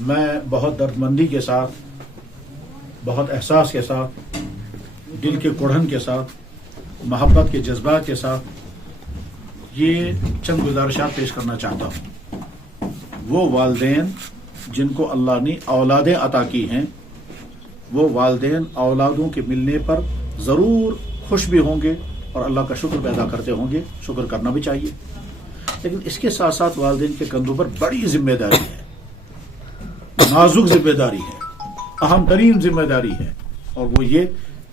میں بہت دردمندی کے ساتھ، بہت احساس کے ساتھ، دل کے کڑھن کے ساتھ، محبت کے جذبات کے ساتھ یہ چند گزارشات پیش کرنا چاہتا ہوں۔ وہ والدین جن کو اللہ نے اولادیں عطا کی ہیں، وہ والدین اولادوں کے ملنے پر ضرور خوش بھی ہوں گے اور اللہ کا شکر پیدا کرتے ہوں گے، شکر کرنا بھی چاہیے، لیکن اس کے ساتھ ساتھ والدین کے کندھوں پر بڑی ذمہ داری ہے، نازک ذمہ داری ہے، اہم ترین ذمہ داری ہے، اور وہ یہ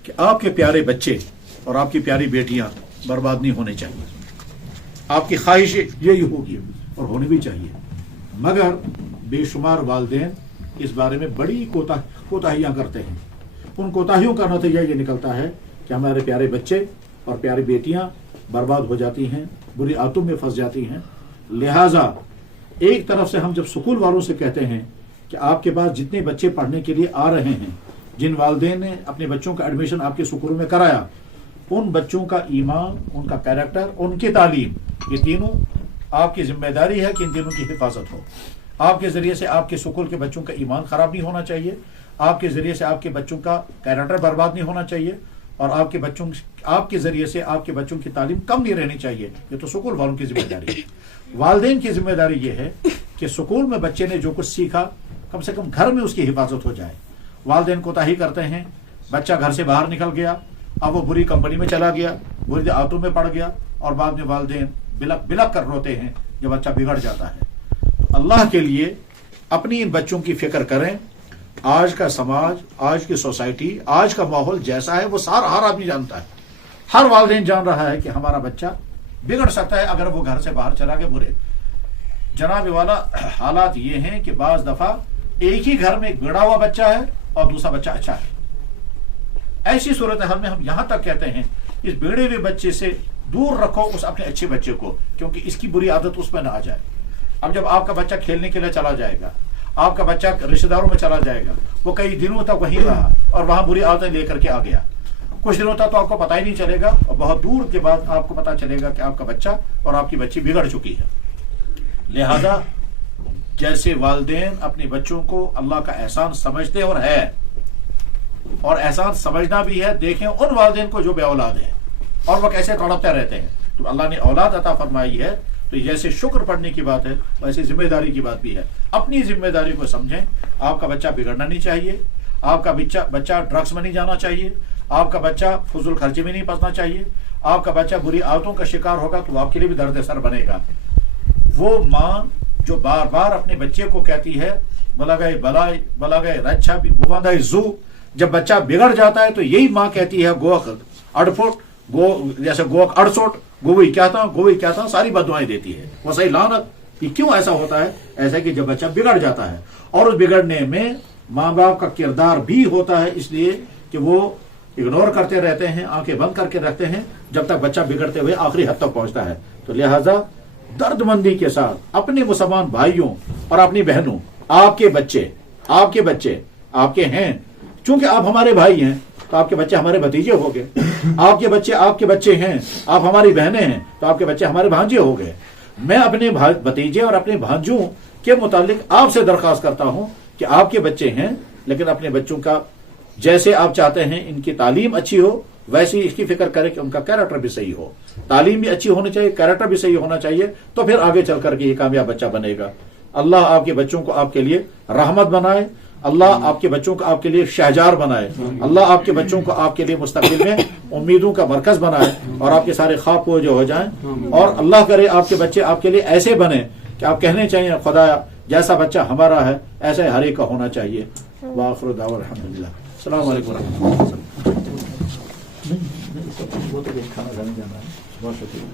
کہ آپ کے پیارے بچے اور آپ کی پیاری بیٹیاں برباد نہیں ہونے چاہیے۔ آپ کی خواہش یہی ہوگی اور ہونی بھی چاہیے، مگر بے شمار والدین اس بارے میں بڑی کوتاہیاں کرتے ہیں۔ ان کوتاہیوں کا نتیجہ یہ نکلتا ہے کہ ہمارے پیارے بچے اور پیاری بیٹیاں برباد ہو جاتی ہیں، بری عادتوں میں پھنس جاتی ہیں۔ لہٰذا ایک طرف سے ہم جب سکول والوں سے کہتے ہیں کہ آپ کے پاس جتنے بچے پڑھنے کے لیے آ رہے ہیں، جن والدین نے اپنے بچوں کا ایڈمیشن آپ کے سکولوں میں کرایا، ان بچوں کا ایمان، ان کا کیریکٹر، ان کی تعلیم، یہ تینوں آپ کی ذمہ داری ہے کہ ان تینوں کی حفاظت ہو۔ آپ کے ذریعے سے آپ کے سکول کے بچوں کا ایمان خراب نہیں ہونا چاہیے، آپ کے ذریعے سے آپ کے بچوں کا کیریکٹر برباد نہیں ہونا چاہیے، اور آپ کے ذریعے سے آپ کے بچوں کی تعلیم کم نہیں رہنی چاہیے۔ یہ تو سکول والوں کی ذمہ داری ہے۔ والدین کی ذمہ داری یہ ہے کہ سکول میں بچے نے جو کچھ سیکھا، کم سے کم گھر میں اس کی حفاظت ہو جائے۔ والدین کوتاہی کرتے ہیں، بچہ گھر سے باہر نکل گیا، اب وہ بری کمپنی میں چلا گیا، بری عادتوں میں پڑ گیا، اور بعد میں والدین بلک کر روتے ہیں جب بچہ بگڑ جاتا ہے۔ تو اللہ کے لیے اپنی ان بچوں کی فکر کریں۔ آج کا سماج، آج کی سوسائٹی، آج کا ماحول جیسا ہے وہ ہر آدمی جانتا ہے، ہر والدین جان رہا ہے کہ ہمارا بچہ بگڑ سکتا ہے اگر وہ گھر سے باہر چلا گیا برے۔ جناب والا حالات یہ ہیں کہ بعض دفعہ ایک ہی گھر میں ایک بگڑا ہوا بچہ ہے اور دوسرا بچہ اچھا ہے۔ ایسی صورتحال میں ہم یہاں تک کہتے ہیں اس بگڑے ہوئے بچے سے دور رکھو اس اپنے اچھے بچے کو، کیونکہ اس کی بری عادت اس پہ نہ آ جائے۔ اب جب آپ کا بچہ کھیلنے کے لیے چلا جائے گا، آپ کا بچہ رشتہ داروں میں چلا جائے گا، وہ کئی دنوں تک وہیں رہا اور وہاں بری عادتیں لے کر کے آ گیا، کچھ دنوں تک تو آپ کو پتہ ہی نہیں چلے گا، اور بہت دور کے بعد آپ کو پتہ چلے گا کہ آپ کا بچہ اور آپ کی بچی بگڑ چکی ہے۔ لہذا جیسے والدین اپنے بچوں کو اللہ کا احسان سمجھتے اور احسان سمجھنا بھی ہے، دیکھیں ان والدین کو جو بے اولاد ہیں اور وہ کیسے تڑپتے رہتے ہیں۔ تو اللہ نے اولاد عطا فرمائی ہے تو جیسے شکر پڑھنے کی بات ہے ویسے ذمہ داری کی بات بھی ہے۔ اپنی ذمہ داری کو سمجھیں۔ آپ کا بچہ بگڑنا نہیں چاہیے، آپ کا بچہ ڈرگس میں نہیں جانا چاہیے، آپ کا بچہ فضول خرچی میں نہیں پھنسنا چاہیے، آپ کا بچہ بری عادتوں کا شکار ہوگا تو آپ کے لیے بھی درد سر بنے گا۔ وہ ماں جو بار بار اپنے بچے کو کہتی ہے بلا گئے رچھا بھی بوباندائی زو، جب بچہ بگڑ جاتا ہے تو یہی ماں کہتی ہے گوک اڑفٹ جیسے گوک اڑسوٹ گوئی کیا تھا ساری بددعائیں دیتی ہے، وہ صحیح لعنت۔ یہ کیوں ایسا ہوتا ہے؟ ایسا کہ جب بچہ بگڑ جاتا ہے، اور اس بگڑنے میں ماں باپ کا کردار بھی ہوتا ہے، اس لیے کہ وہ اگنور کرتے رہتے ہیں، آنکھیں بند کر کے رکھتے ہیں جب تک بچہ بگڑتے ہوئے آخری حد تک پہنچتا ہے۔ تو لہذا درد مندی کے ساتھ اپنے مسلمان بھائیوں اور اپنی بہنوں، آپ کے بچے آپ کے ہیں، چونکہ آپ ہمارے بھائی ہیں تو آپ کے بچے ہمارے بھتیجے ہو گئے، آپ کے بچے ہیں، آپ ہماری بہنیں ہیں تو آپ کے بچے ہمارے بھانجے ہو گئے۔ میں اپنے بھتیجے اور اپنے بھانجوں کے متعلق آپ سے درخواست کرتا ہوں کہ آپ کے بچے ہیں، لیکن اپنے بچوں کا جیسے آپ چاہتے ہیں ان کی تعلیم اچھی ہو، ویسے اس کی فکر کریں کہ ان کا کیریکٹر بھی صحیح ہو، تعلیم بھی اچھی ہونی چاہیے، کیریکٹر بھی صحیح ہونا چاہیے، تو پھر آگے چل کر کے یہ کامیاب بچہ بنے گا۔ اللہ آپ کے بچوں کو آپ کے لیے رحمت بنائے، اللہ آپ کے بچوں کو آپ کے لیے شہجار بنائے، اللہ آپ کے بچوں کو آپ کے لیے مستقبل میں امیدوں کا مرکز بنائے اور آپ کے سارے خواب پورے ہو جائیں، اور اللہ کرے آپ کے بچے آپ کے لیے ایسے بنے کہ آپ کہنے چاہیے خدایا جیسا بچہ ہمارا ہے ایسا ہر ایک کا ہونا چاہیے۔ وآخر دعوانا الحمدللہ۔ السلام علیکم ورحمۃ اللہ۔ بہت شکریہ۔